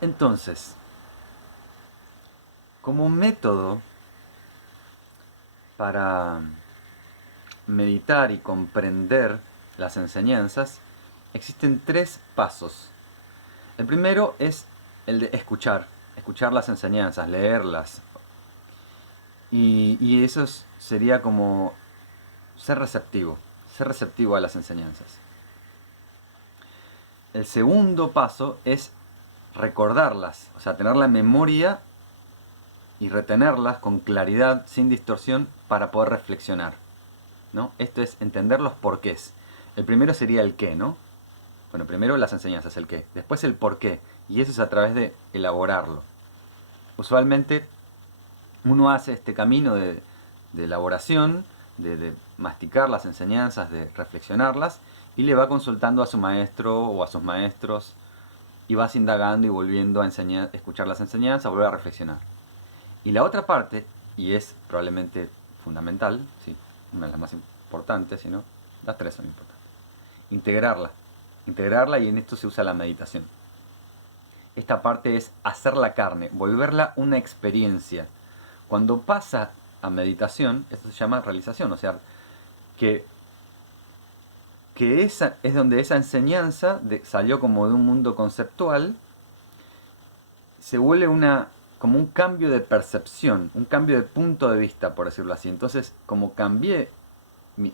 Entonces, como método para meditar y comprender las enseñanzas, existen tres pasos. El primero es el de escuchar las enseñanzas, leerlas. Y eso sería como ser receptivo a las enseñanzas. El segundo paso es recordarlas, o sea, tener la memoria y retenerlas con claridad, sin distorsión, para poder reflexionar, ¿no? Esto es entender los porqués. El primero sería el qué, ¿no? Bueno, primero las enseñanzas, el qué. Después el por qué. Y eso es a través de elaborarlo. Usualmente uno hace este camino de elaboración, de masticar las enseñanzas, de reflexionarlas, y le va consultando a su maestro o a sus maestros, y vas indagando y volviendo a escuchar las enseñanzas, a volver a reflexionar. Y la otra parte, y es probablemente fundamental, sí, una de las más importantes, sino las tres son importantes, integrarla. Integrarla, y en esto se usa la meditación. Esta parte es hacer la carne, volverla una experiencia. Cuando pasa a meditación, esto se llama realización, o sea, que, que esa es donde esa enseñanza salió como de un mundo conceptual, se vuelve como un cambio de percepción, un cambio de punto de vista, por decirlo así. Entonces, como cambié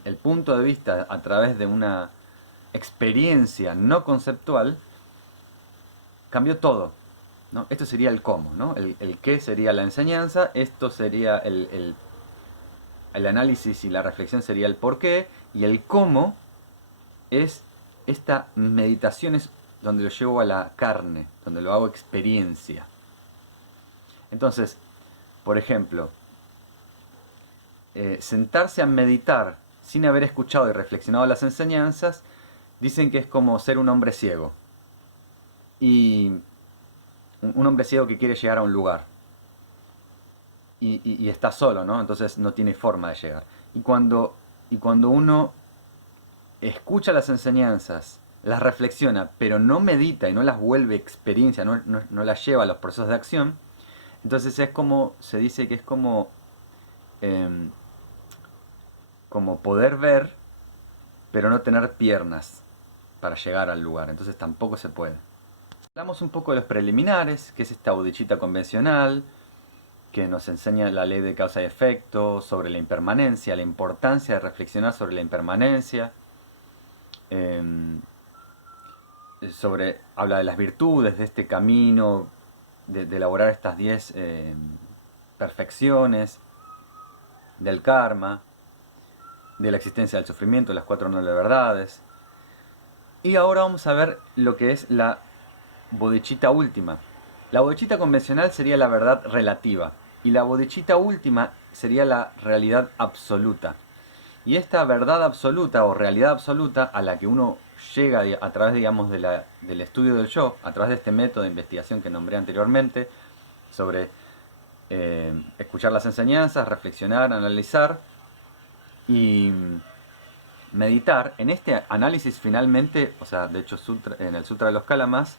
el punto de vista a través de una experiencia no conceptual, cambió todo, ¿no? Esto sería el cómo, ¿no? El qué sería la enseñanza, esto sería el análisis y la reflexión sería el por qué, y el cómo es esta meditación, es donde lo llevo a la carne, donde lo hago experiencia. Entonces, por ejemplo, sentarse a meditar sin haber escuchado y reflexionado las enseñanzas, dicen que es como ser un hombre ciego. Y un hombre ciego que quiere llegar a un lugar. Y está solo, ¿no? Entonces no tiene forma de llegar. Y cuando uno escucha las enseñanzas, las reflexiona, pero no medita y no las vuelve experiencia, no las lleva a los procesos de acción, entonces es como, se dice que es em, como poder ver, pero no tener piernas para llegar al lugar. Entonces tampoco se puede. Hablamos un poco de los preliminares, que es esta bodhicitta convencional, que nos enseña la ley de causa y efecto, sobre la impermanencia, la importancia de reflexionar sobre la impermanencia, eh, habla de las virtudes, de este camino, de elaborar estas 10 perfecciones, del karma, de la existencia del sufrimiento, las 4 nobles verdades. Y ahora vamos a ver lo que es la bodhicitta última. La bodhicitta convencional sería la verdad relativa, y la bodhicitta última sería la realidad absoluta. Y esta verdad absoluta o realidad absoluta a la que uno llega a través, digamos, del estudio del yo, a través de este método de investigación que nombré anteriormente, sobre escuchar las enseñanzas, reflexionar, analizar y meditar. En este análisis finalmente, o sea, de hecho en el Sutra de los Kalamas,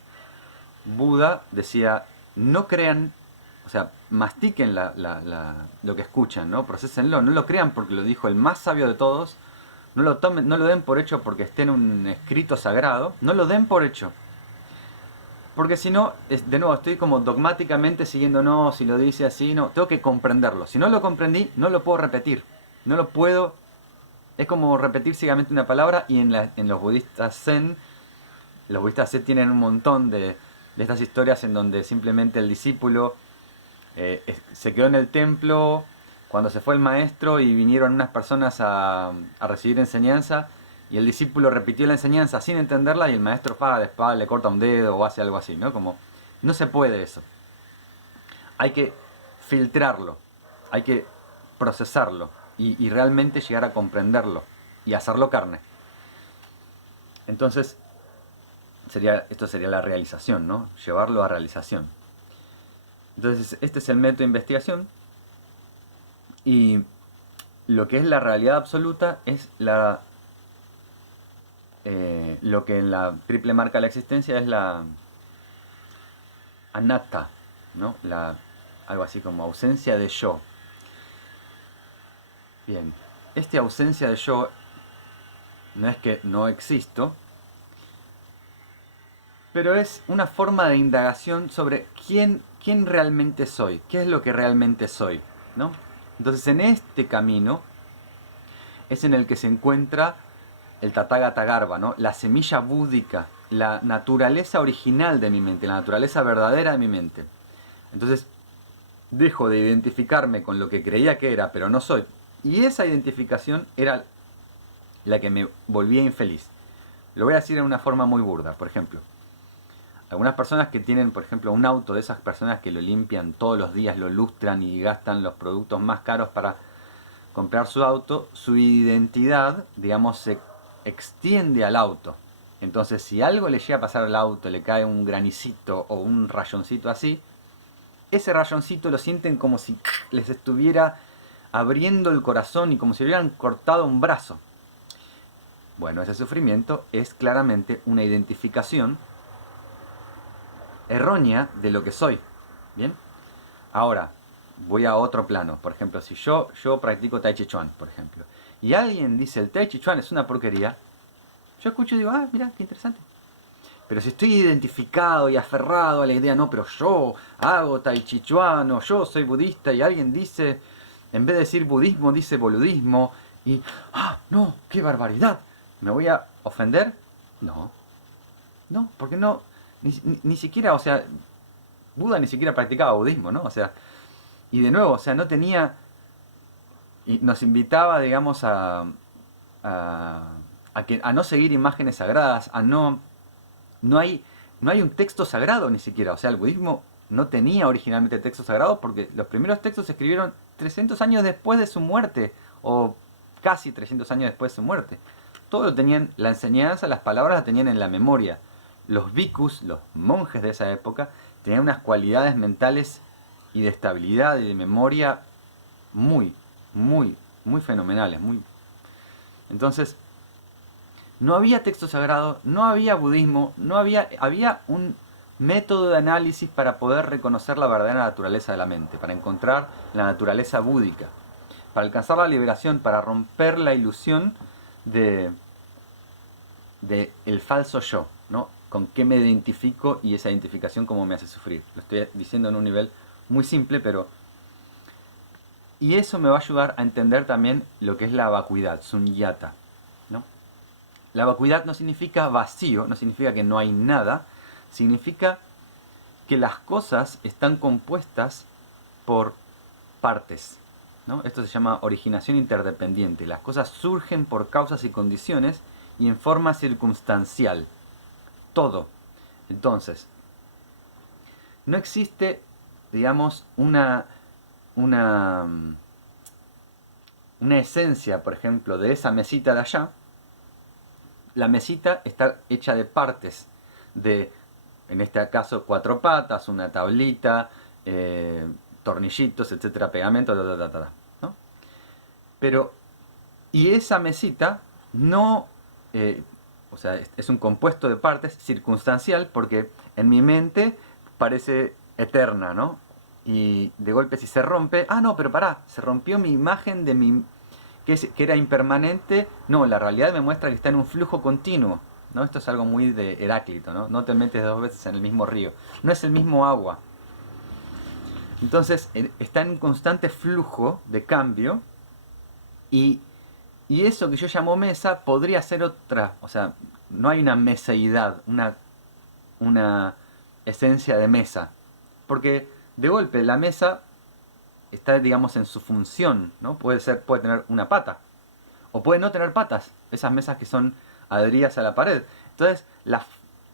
Buda decía, no crean, o sea, mastiquen lo que escuchan, ¿no? Procesenlo, no lo crean porque lo dijo el más sabio de todos, no lo den por hecho porque esté en un escrito sagrado, no lo den por hecho. Porque si no, de nuevo, estoy como dogmáticamente siguiendo, no, si lo dice así, no, tengo que comprenderlo. Si no lo comprendí, no lo puedo repetir. No lo puedo, es como repetir ciegamente una palabra, y en los budistas zen, los budistas zen tienen un montón de estas historias en donde simplemente el discípulo se quedó en el templo cuando se fue el maestro y vinieron unas personas a recibir enseñanza, y el discípulo repitió la enseñanza sin entenderla, y el maestro de espada le corta un dedo o hace algo así, ¿no? Como no se puede eso. Hay que filtrarlo, hay que procesarlo y realmente llegar a comprenderlo y hacerlo carne. Entonces, esto sería la realización, ¿no? Llevarlo a realización. Entonces, este es el método de investigación, y lo que es la realidad absoluta es lo que en la triple marca de la existencia es la anatta, ¿no? Algo así como ausencia de yo. Bien, esta ausencia de yo no es que no existo, pero es una forma de indagación sobre quién realmente soy, qué es lo que realmente soy, ¿no? Entonces en este camino es en el que se encuentra el Tathagata Garbha, ¿no? La semilla búdica, la naturaleza original de mi mente, la naturaleza verdadera de mi mente. Entonces dejo de identificarme con lo que creía que era, pero no soy. Y esa identificación era la que me volvía infeliz. Lo voy a decir en una forma muy burda, por ejemplo. Algunas personas que tienen, por ejemplo, un auto, de esas personas que lo limpian todos los días, lo lustran y gastan los productos más caros para comprar su auto, su identidad, digamos, se extiende al auto. Entonces, si algo le llega a pasar al auto, le cae un granicito o un rayoncito así, ese rayoncito lo sienten como si les estuviera abriendo el corazón y como si hubieran cortado un brazo. Bueno, ese sufrimiento es claramente una identificación errónea de lo que soy. ¿Bien? Ahora, voy a otro plano. Por ejemplo, si yo practico Tai Chi Chuan, por ejemplo, y alguien dice el Tai Chi Chuan es una porquería, yo escucho y digo, ah, mira, qué interesante. Pero si estoy identificado y aferrado a la idea, no, pero yo hago Tai Chi Chuan o yo soy budista y alguien dice, en vez de decir budismo, dice boludismo, y, ah, no, qué barbaridad, ¿me voy a ofender? No, no, porque no, ni siquiera, o sea, Buda ni siquiera practicaba budismo, ¿no? O sea, y de nuevo, o sea, no tenía, y nos invitaba, digamos, a, a no seguir imágenes sagradas, a no hay, no hay un texto sagrado ni siquiera. O sea, el budismo no tenía originalmente texto sagrado porque los primeros textos se escribieron 300 años después de su muerte, o casi 300 años después de su muerte. Todo lo tenían, la enseñanza, las palabras las tenían en la memoria. Los bhikkhus, los monjes de esa época, tenían unas cualidades mentales y de estabilidad y de memoria muy, muy fenomenales. Entonces, no había texto sagrado, no había budismo, había un método de análisis para poder reconocer la verdadera naturaleza de la mente, para encontrar la naturaleza búdica, para alcanzar la liberación, para romper la ilusión de el falso yo, ¿no? Con qué me identifico y esa identificación cómo me hace sufrir. Lo estoy diciendo en un nivel muy simple, pero... Y eso me va a ayudar a entender también lo que es la vacuidad, sunyata, ¿no? La vacuidad no significa vacío, no significa que no hay nada, significa que las cosas están compuestas por partes, ¿no? Esto se llama originación interdependiente. Las cosas surgen por causas y condiciones y en forma circunstancial. Todo. Entonces, no existe, digamos, una esencia, por ejemplo, de esa mesita de allá. La mesita está hecha de partes, de, en este caso, 4 patas, una tablita, tornillitos, etcétera, pegamento, ¿no? Pero, y esa mesita no, o sea, es un compuesto de partes circunstancial porque en mi mente parece eterna, ¿no? Y de golpe si se rompe, ah, no, pero pará, se rompió mi imagen de mi que era impermanente, no, la realidad me muestra que está en un flujo continuo, ¿no? Esto es algo muy de Heráclito, ¿no? No te metes 2 veces en el mismo río, no es el mismo agua. Entonces está en un constante flujo de cambio y, y eso que yo llamo mesa podría ser otra, o sea, no hay una meseidad, una esencia de mesa, porque de golpe la mesa está, digamos, en su función, ¿no? Puede tener una pata, o puede no tener patas, esas mesas que son adheridas a la pared. Entonces,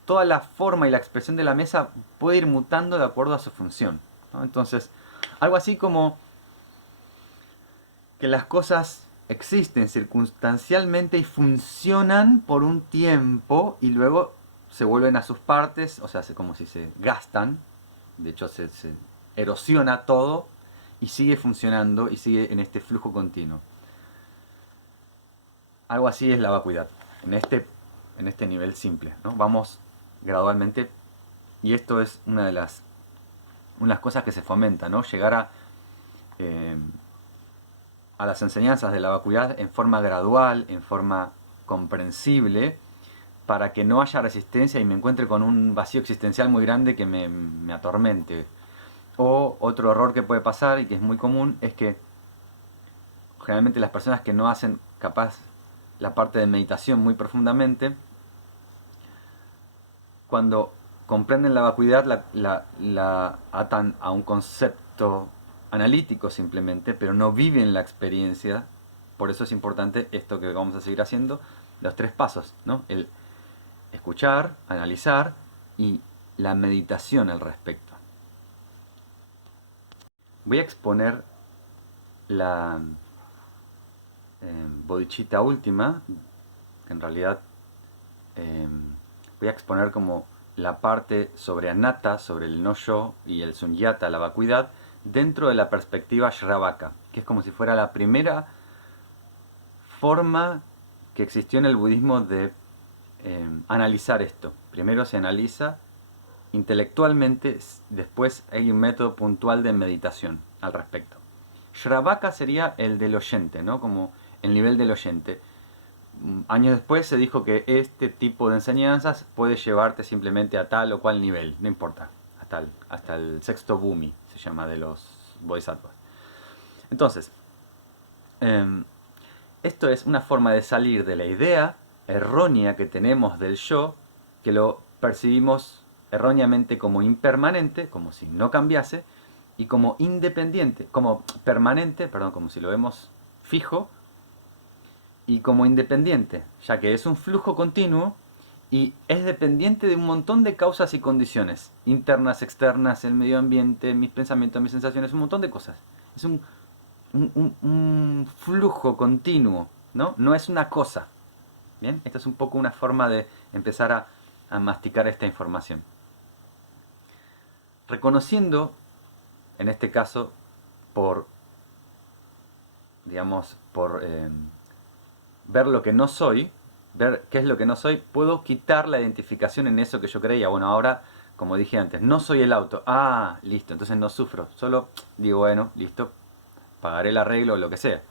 toda la forma y la expresión de la mesa puede ir mutando de acuerdo a su función, ¿no? Entonces, algo así como que las cosas existen circunstancialmente y funcionan por un tiempo y luego se vuelven a sus partes, o sea, como si se gastan, de hecho se erosiona todo y sigue funcionando y sigue en este flujo continuo. Algo así es la vacuidad, en este nivel simple, ¿no? Vamos gradualmente, y esto es una de las unas cosas que se fomentan, ¿no? Llegar a las enseñanzas de la vacuidad en forma gradual, en forma comprensible, para que no haya resistencia y me encuentre con un vacío existencial muy grande que me atormente. O otro error que puede pasar y que es muy común es que generalmente las personas que no hacen capaz la parte de meditación muy profundamente, cuando comprenden la vacuidad la atan a un concepto analítico simplemente, pero no viven la experiencia. Por eso es importante esto que vamos a seguir haciendo, los 3 pasos, ¿no? El escuchar, analizar y la meditación al respecto. Voy a exponer la bodhicitta última, que en realidad voy a exponer como la parte sobre anatta, sobre el no yo y el sunyata, la vacuidad, dentro de la perspectiva Shravaka, que es como si fuera la primera forma que existió en el budismo de analizar esto. Primero se analiza intelectualmente, después hay un método puntual de meditación al respecto. Shravaka sería el del oyente, ¿no? Como el nivel del oyente. Años después se dijo que este tipo de enseñanzas puede llevarte simplemente a tal o cual nivel, no importa, hasta el sexto bhumi, se llama, de los bodhisattvas. Entonces, esto es una forma de salir de la idea errónea que tenemos del yo, que lo percibimos erróneamente como impermanente, como si no cambiase, y como independiente, como permanente, perdón, como si lo vemos fijo, y como independiente, ya que es un flujo continuo y es dependiente de un montón de causas y condiciones, internas, externas, el medio ambiente, mis pensamientos, mis sensaciones, un montón de cosas. Es un flujo continuo, ¿no? No es una cosa. ¿Bien? Esta es un poco una forma de empezar a masticar esta información. Reconociendo, en este caso, digamos, por ver lo que no soy, ver qué es lo que no soy, puedo quitar la identificación en eso que yo creía. Bueno, ahora, como dije antes, no soy el auto. Ah, listo, entonces no sufro. Solo digo, bueno, listo, pagaré el arreglo o lo que sea.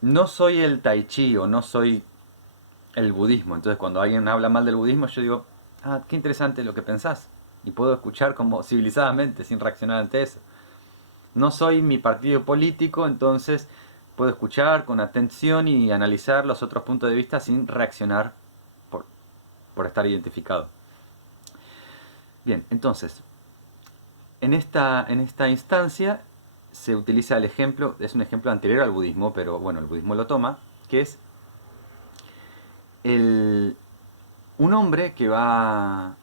No soy el tai chi o no soy el budismo. Entonces cuando alguien habla mal del budismo, yo digo, ah, qué interesante lo que pensás. Y puedo escuchar como civilizadamente, sin reaccionar ante eso. No soy mi partido político, entonces puedo escuchar con atención y analizar los otros puntos de vista sin reaccionar por estar identificado. Bien, entonces, en esta instancia se utiliza el ejemplo, es un ejemplo anterior al budismo, pero bueno, el budismo lo toma, que es un hombre que va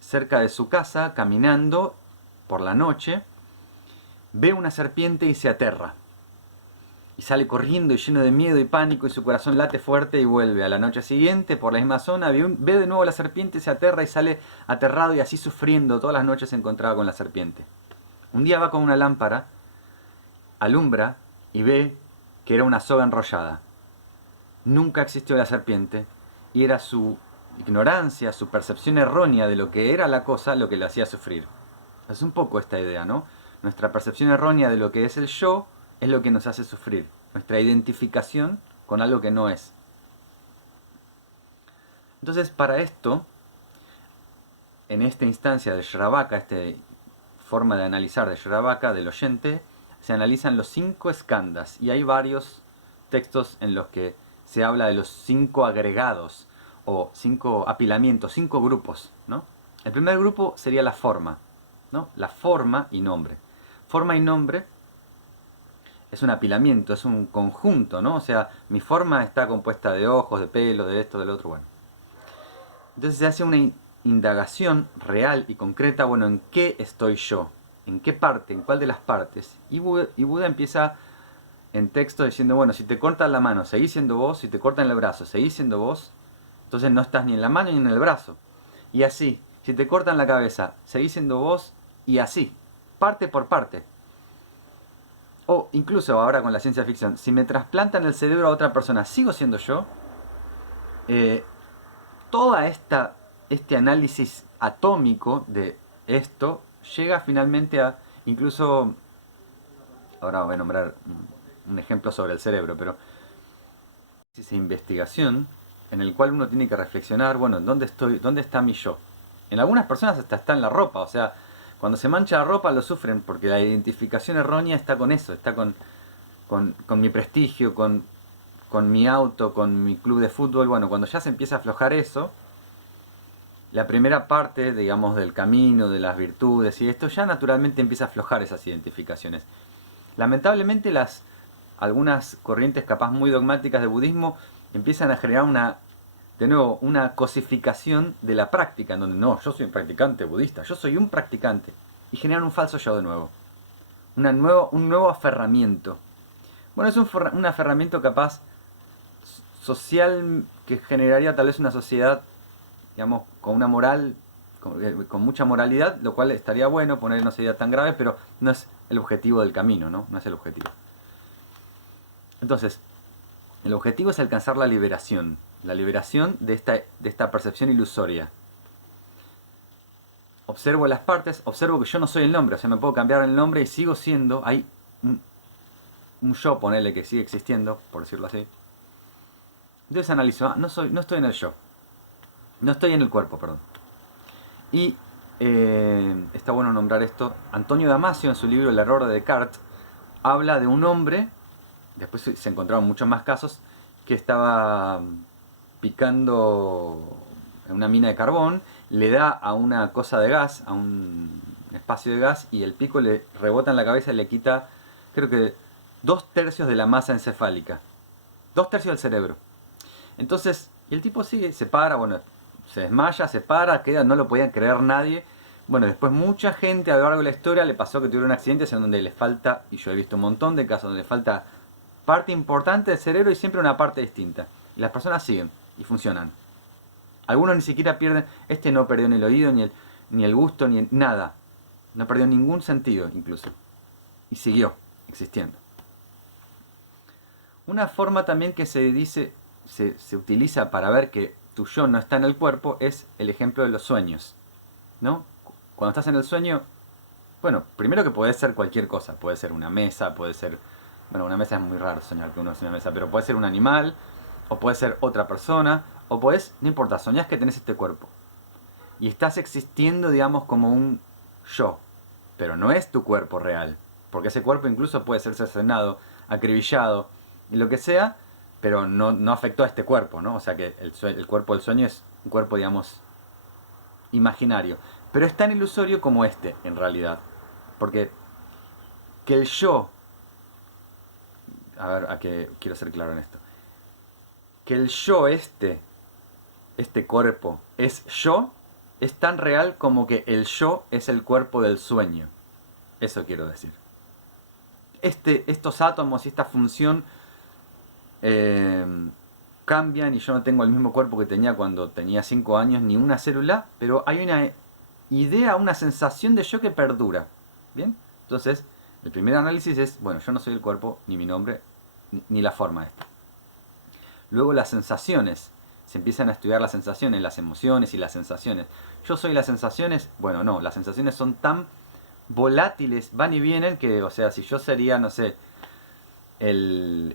cerca de su casa, caminando por la noche, ve una serpiente y se aterra. Y sale corriendo y lleno de miedo y pánico y su corazón late fuerte y vuelve. A la noche siguiente, por la misma zona, ve de nuevo la serpiente, se aterra y sale aterrado y así sufriendo. Todas las noches se encontraba con la serpiente. Un día va con una lámpara, alumbra y ve que era una soga enrollada. Nunca existió la serpiente y era su ignorancia, su percepción errónea de lo que era la cosa lo que le hacía sufrir. Es un poco esta idea, ¿no? Nuestra percepción errónea de lo que es el yo es lo que nos hace sufrir. Nuestra identificación con algo que no es. Entonces, para esto, en esta instancia de Shravaka, esta forma de analizar de Shravaka, del oyente, se analizan los 5 skandhas. Y hay varios textos en los que se habla de los 5 agregados, o 5 apilamientos, 5 grupos, ¿no? El primer grupo sería la forma, ¿no? La forma y nombre. Forma y nombre es un apilamiento, es un conjunto, ¿no? O sea, mi forma está compuesta de ojos, de pelo, de esto, del otro, bueno. Entonces se hace una indagación real y concreta, bueno, ¿en qué estoy yo? ¿En qué parte? ¿En cuál de las partes? Y Buda empieza en texto diciendo, bueno, si te cortan la mano, seguís siendo vos, si te cortan el brazo, seguís siendo vos, entonces no estás ni en la mano ni en el brazo. Y así, si te cortan la cabeza, seguís siendo vos, y así, parte por parte. O incluso ahora con la ciencia ficción, si me trasplantan el cerebro a otra persona, ¿sigo siendo yo? Toda este análisis atómico de esto llega finalmente a, incluso, ahora voy a nombrar un ejemplo sobre el cerebro, pero esa investigación en el cual uno tiene que reflexionar, bueno, ¿dónde estoy, dónde está mi yo? En algunas personas hasta está en la ropa, o sea, cuando se mancha la ropa lo sufren porque la identificación errónea está con eso, está con mi prestigio, con mi auto, con mi club de fútbol. Bueno, cuando ya se empieza a aflojar eso, la primera parte, digamos, del camino, de las virtudes y esto, ya naturalmente empieza a aflojar esas identificaciones. Lamentablemente algunas corrientes capaz muy dogmáticas de budismo empiezan a generar de nuevo, una cosificación de la práctica, en donde no, yo soy un practicante budista, yo soy un practicante, y generan un falso yo de nuevo, un nuevo aferramiento. Bueno, es un aferramiento capaz social que generaría tal vez una sociedad, digamos, con una moral, con mucha moralidad, lo cual estaría bueno, poner no sería tan grave, pero no es el objetivo del camino, ¿no? No es el objetivo. Entonces, el objetivo es alcanzar la liberación de esta percepción ilusoria. Observo las partes, observo que yo no soy el nombre, o sea, me puedo cambiar el nombre y sigo siendo, hay un yo, ponele, que sigue existiendo, por decirlo así. Entonces analizo, no estoy en el yo, no estoy en el cuerpo, perdón. Y está bueno nombrar esto. Antonio Damasio, en su libro El error de Descartes, habla de un hombre, después se encontraron muchos más casos, que estaba picando en una mina de carbón, le da a una cosa de gas, a un espacio de gas, y el pico le rebota en la cabeza y le quita, creo que 2/3 de la masa encefálica, 2/3 del cerebro. Entonces, el tipo sigue, se para, bueno, se desmaya, se para, queda, no lo podía creer nadie. Bueno, después mucha gente a lo largo de la historia le pasó que tuvieron accidentes en donde les falta, y yo he visto un montón de casos donde le falta parte importante del cerebro y siempre una parte distinta. Y las personas siguen y funcionan. Algunos ni siquiera pierden, no perdió ni el oído, ni el gusto, ni nada. No perdió ningún sentido incluso. Y siguió existiendo. Una forma también que se utiliza para ver que tu yo no está en el cuerpo es el ejemplo de los sueños, ¿no? Cuando estás en el sueño, bueno, primero que puede ser cualquier cosa, puede ser una mesa, puede ser, bueno, una mesa es muy raro soñar que uno es una mesa, pero puede ser un animal, o puede ser otra persona, o puedes, no importa, soñás que tenés este cuerpo. Y estás existiendo, digamos, como un yo, pero no es tu cuerpo real, porque ese cuerpo incluso puede ser cercenado, acribillado, y lo que sea, pero no afectó a este cuerpo, ¿no? O sea que el cuerpo del sueño es un cuerpo, digamos, imaginario. Pero es tan ilusorio como este, en realidad. Porque que el yo... A ver, quiero ser claro en esto. Que el yo este cuerpo, es yo, es tan real como que el yo es el cuerpo del sueño. Eso quiero decir. Estos átomos y esta función cambian y yo no tengo el mismo cuerpo que tenía cuando tenía 5 años, ni una célula, pero hay una idea, una sensación de yo que perdura. ¿Bien? Entonces, el primer análisis es, bueno, yo no soy el cuerpo, ni mi nombre, ni la forma esta. Luego las sensaciones. Se empiezan a estudiar las sensaciones, las emociones y las sensaciones. ¿Yo soy las sensaciones? Bueno, no, las sensaciones son tan volátiles, van y vienen, que, o sea, si yo sería, no sé, el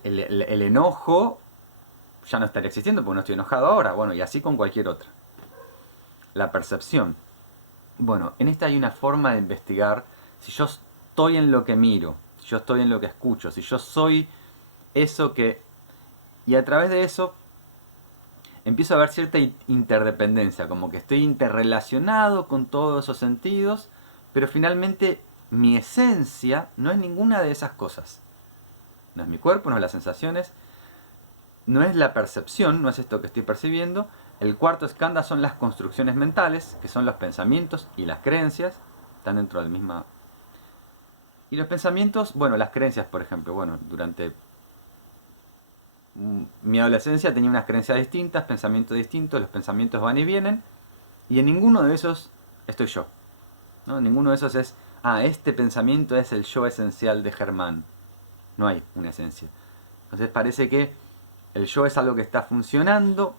enojo, ya no estaría existiendo porque no estoy enojado ahora. Bueno, y así con cualquier otra. La percepción. Bueno, en esta hay una forma de investigar si yo estoy en lo que miro, si yo estoy en lo que escucho, si yo soy eso que... Y a través de eso empiezo a ver cierta interdependencia, como que estoy interrelacionado con todos esos sentidos, pero finalmente mi esencia no es ninguna de esas cosas. No es mi cuerpo, no es las sensaciones, no es la percepción, no es esto que estoy percibiendo. El cuarto skandha son las construcciones mentales, que son los pensamientos y las creencias, están dentro del misma... Y los pensamientos, bueno, las creencias, por ejemplo, bueno, durante mi adolescencia tenía unas creencias distintas, pensamientos distintos, los pensamientos van y vienen, y en ninguno de esos estoy yo, ¿no? Ninguno de esos es, este pensamiento es el yo esencial de Germán. No hay una esencia. Entonces parece que el yo es algo que está funcionando,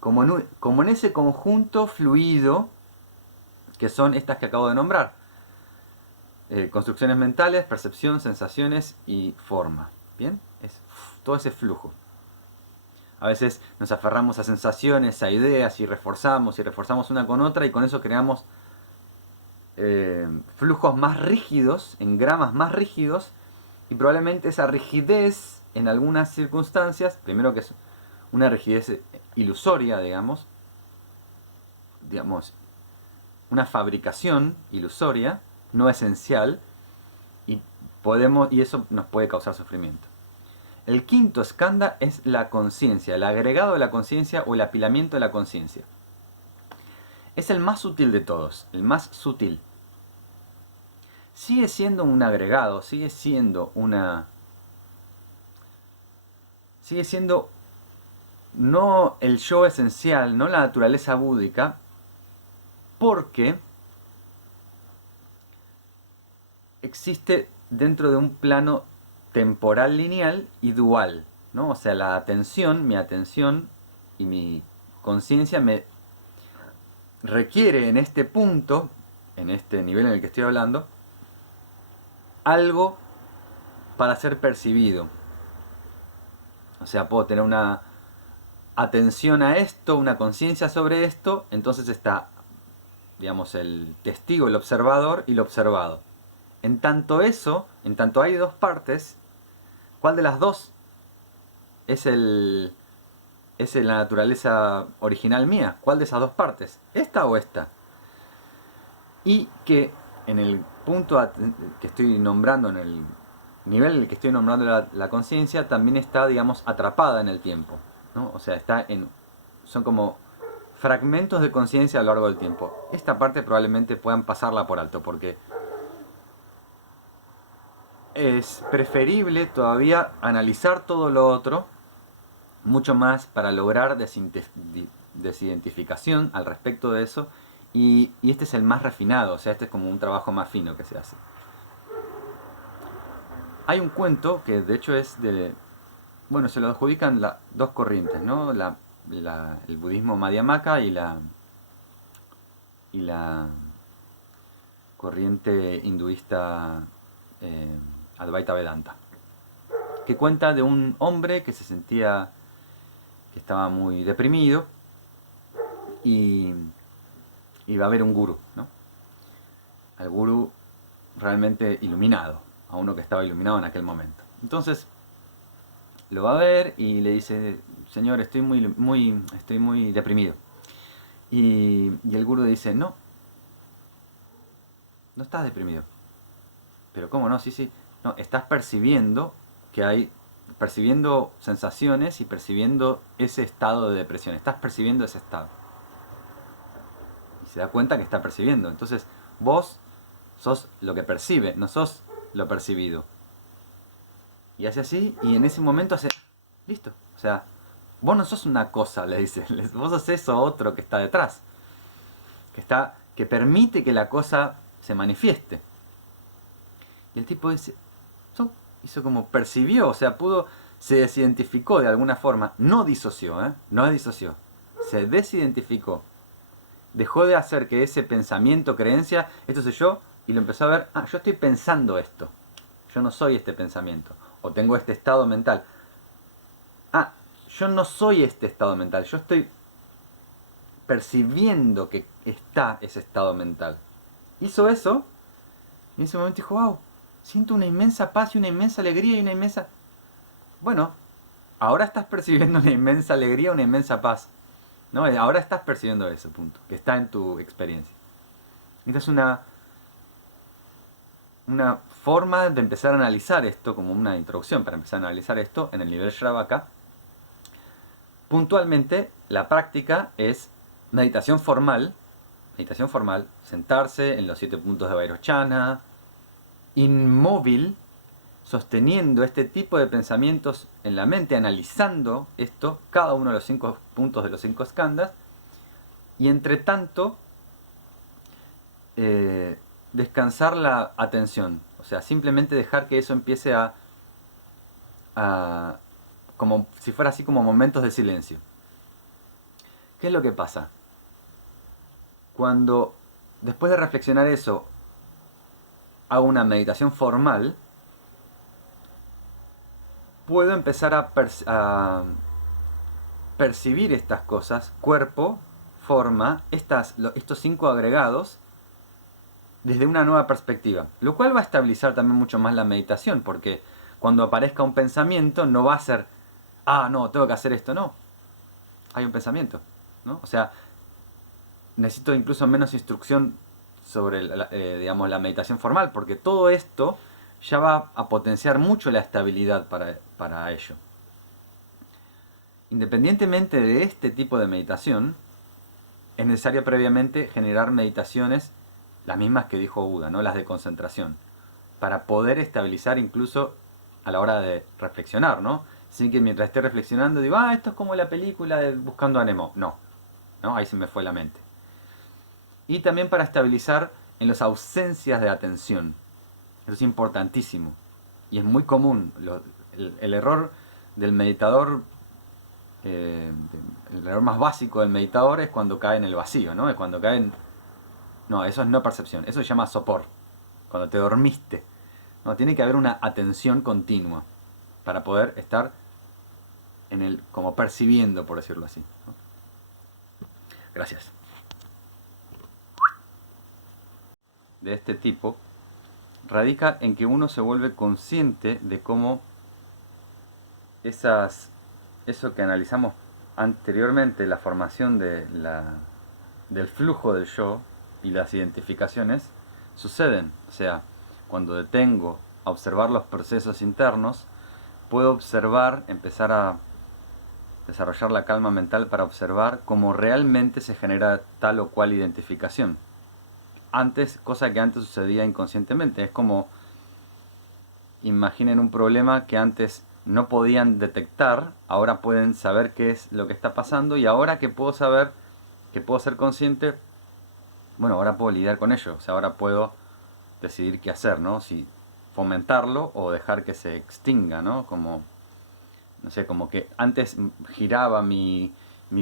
como en ese conjunto fluido que son estas que acabo de nombrar. Construcciones mentales, percepción, sensaciones y forma. ¿Bien? Es todo ese flujo. A veces nos aferramos a sensaciones, a ideas y reforzamos una con otra y con eso creamos flujos más rígidos, engramas más rígidos y probablemente esa rigidez en algunas circunstancias, primero que es una rigidez ilusoria, digamos, una fabricación ilusoria, no esencial, y eso nos puede causar sufrimiento. El quinto skandha es la conciencia, el agregado de la conciencia o el apilamiento de la conciencia. Es el más sutil de todos, el más sutil. Sigue siendo un agregado, sigue siendo no el yo esencial, no la naturaleza búdica, porque existe dentro de un plano temporal lineal y dual, ¿no? O sea, mi atención y mi conciencia me requiere en este punto, en este nivel en el que estoy hablando, algo para ser percibido. O sea, puedo tener una atención a esto, una conciencia sobre esto, entonces está, digamos, el testigo, el observador y lo observado. En tanto hay dos partes, ¿cuál de las dos es la naturaleza original mía? ¿Cuál de esas dos partes? ¿Esta o esta? Y que en el punto que estoy nombrando, en el nivel en el que estoy nombrando la conciencia, también está, digamos, atrapada en el tiempo, ¿no? O sea, son como fragmentos de conciencia a lo largo del tiempo. Esta parte probablemente puedan pasarla por alto, porque es preferible todavía analizar todo lo otro, mucho más para lograr desidentificación al respecto de eso, y este es el más refinado, o sea, este es como un trabajo más fino que se hace. Hay un cuento que de hecho es bueno, se lo adjudican dos corrientes, ¿no? El budismo Madhyamaka y la corriente hinduista Advaita Vedanta, que cuenta de un hombre que que estaba muy deprimido y va a ver un gurú, ¿no? Al gurú realmente iluminado, a uno que estaba iluminado en aquel momento. Entonces lo va a ver y le dice: señor, estoy muy deprimido. Y el gurú dice: no estás deprimido. Pero ¿cómo no? Sí. No, estás percibiendo sensaciones y percibiendo ese estado de depresión. Estás percibiendo ese estado. Y se da cuenta que está percibiendo. Entonces, vos sos lo que percibe, no sos lo percibido. Y hace así, y en ese momento hace... listo. O sea, vos no sos una cosa, le dice. Vos sos eso otro que está detrás. Que permite que la cosa se manifieste. Y el tipo hizo como percibió, o sea, se desidentificó de alguna forma. No disoció, no disoció. Se desidentificó. Dejó de hacer que ese pensamiento, creencia, esto soy yo, y lo empezó a ver: yo estoy pensando esto. Yo no soy este pensamiento. O tengo este estado mental. Yo no soy este estado mental. Yo estoy percibiendo que está ese estado mental. Hizo eso, y en ese momento dijo: wow, siento una inmensa paz y una inmensa alegría y una inmensa... Bueno, ahora estás percibiendo una inmensa alegría, una inmensa paz, ¿no? Ahora estás percibiendo eso, punto, que está en tu experiencia. Esta es una forma de empezar a analizar esto, como una introducción para empezar a analizar esto en el nivel Shravaka. Puntualmente, la práctica es meditación formal, sentarse en los 7 puntos de Vairochana, inmóvil, sosteniendo este tipo de pensamientos en la mente, analizando esto, cada uno de los 5 puntos de los 5 skandhas, y entre tanto descansar la atención, o sea, simplemente dejar que eso empiece como si fuera así, como momentos de silencio. ¿Qué es lo que pasa? Cuando después de reflexionar eso hago una meditación formal, puedo empezar a percibir estas cosas, cuerpo, forma, estos 5 agregados, desde una nueva perspectiva. Lo cual va a estabilizar también mucho más la meditación, porque cuando aparezca un pensamiento no va a ser, ah, no, tengo que hacer esto, no. Hay un pensamiento, ¿no? O sea, necesito incluso menos instrucción sobre digamos, la meditación formal, porque todo esto ya va a potenciar mucho la estabilidad para ello. Independientemente de este tipo de meditación, es necesario previamente generar meditaciones, las mismas que dijo Buda, ¿no? Las de concentración, para poder estabilizar incluso a la hora de reflexionar, ¿no? Sin que mientras esté reflexionando digo, ah, esto es como la película de Buscando a Nemo. No, ¿no? Ahí se me fue la mente. Y también para estabilizar en las ausencias de atención. Eso es importantísimo. Y es muy común. El error del meditador, el error más básico del meditador es cuando cae en el vacío, ¿no? Es cuando cae en... No, eso es no percepción. Eso se llama sopor. Cuando te dormiste. No, tiene que haber una atención continua para poder estar en el, como percibiendo, por decirlo así, ¿no? Gracias. De este tipo radica en que uno se vuelve consciente de cómo eso que analizamos anteriormente, la formación del flujo del yo y las identificaciones, suceden. O sea, cuando detengo a observar los procesos internos, puedo observar, empezar a desarrollar la calma mental para observar cómo realmente se genera tal o cual identificación. Cosa que antes sucedía inconscientemente. Es como, imaginen un problema que antes no podían detectar, ahora pueden saber qué es lo que está pasando, y ahora que puedo saber, que puedo ser consciente, bueno, ahora puedo lidiar con ello. O sea, ahora puedo decidir qué hacer, ¿no? Si fomentarlo o dejar que se extinga, ¿no? Como, no sé, como que antes giraba mi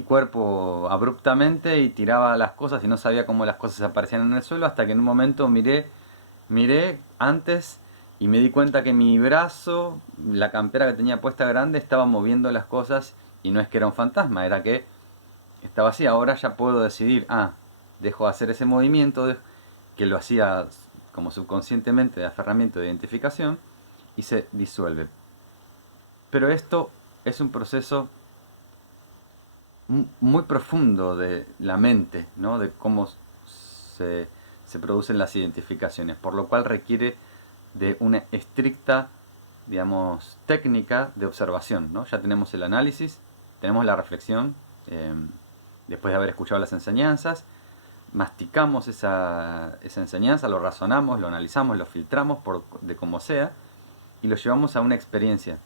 cuerpo abruptamente y tiraba las cosas y no sabía cómo las cosas aparecían en el suelo, hasta que en un momento miré antes y me di cuenta que mi brazo, la campera que tenía puesta grande, estaba moviendo las cosas, y no es que era un fantasma, era que estaba así. Ahora ya puedo decidir, dejo de hacer ese movimiento que lo hacía como subconscientemente de aferramiento, de identificación, y se disuelve. Pero esto es un proceso muy profundo de la mente, ¿no? De cómo se producen las identificaciones, por lo cual requiere de una estricta, digamos, técnica de observación, ¿no? Ya tenemos el análisis, tenemos la reflexión, después de haber escuchado las enseñanzas, masticamos esa enseñanza, lo razonamos, lo analizamos, lo filtramos de como sea, y lo llevamos a una experiencia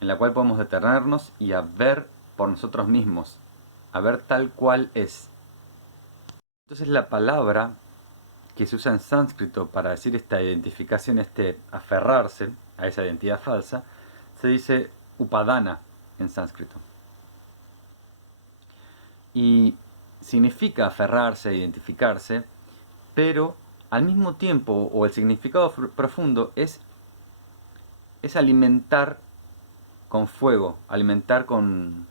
en la cual podemos detenernos y a ver por nosotros mismos, a ver tal cual es. Entonces la palabra que se usa en sánscrito para decir esta identificación, este aferrarse a esa identidad falsa, se dice upadana en sánscrito. Y significa aferrarse, identificarse, pero al mismo tiempo, o el significado profundo es alimentar con fuego, alimentar con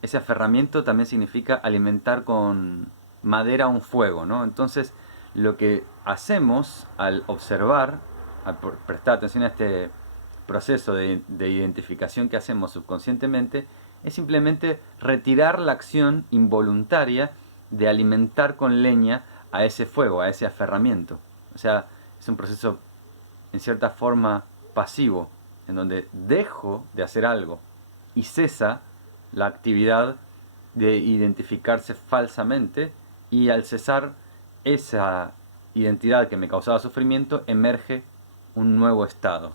ese aferramiento. También significa alimentar con madera un fuego, ¿no? Entonces, lo que hacemos al observar, al prestar atención a este proceso de identificación que hacemos subconscientemente, es simplemente retirar la acción involuntaria de alimentar con leña a ese fuego, a ese aferramiento. O sea, es un proceso en cierta forma pasivo, en donde dejo de hacer algo y cesa la actividad de identificarse falsamente, y al cesar esa identidad que me causaba sufrimiento, emerge un nuevo estado.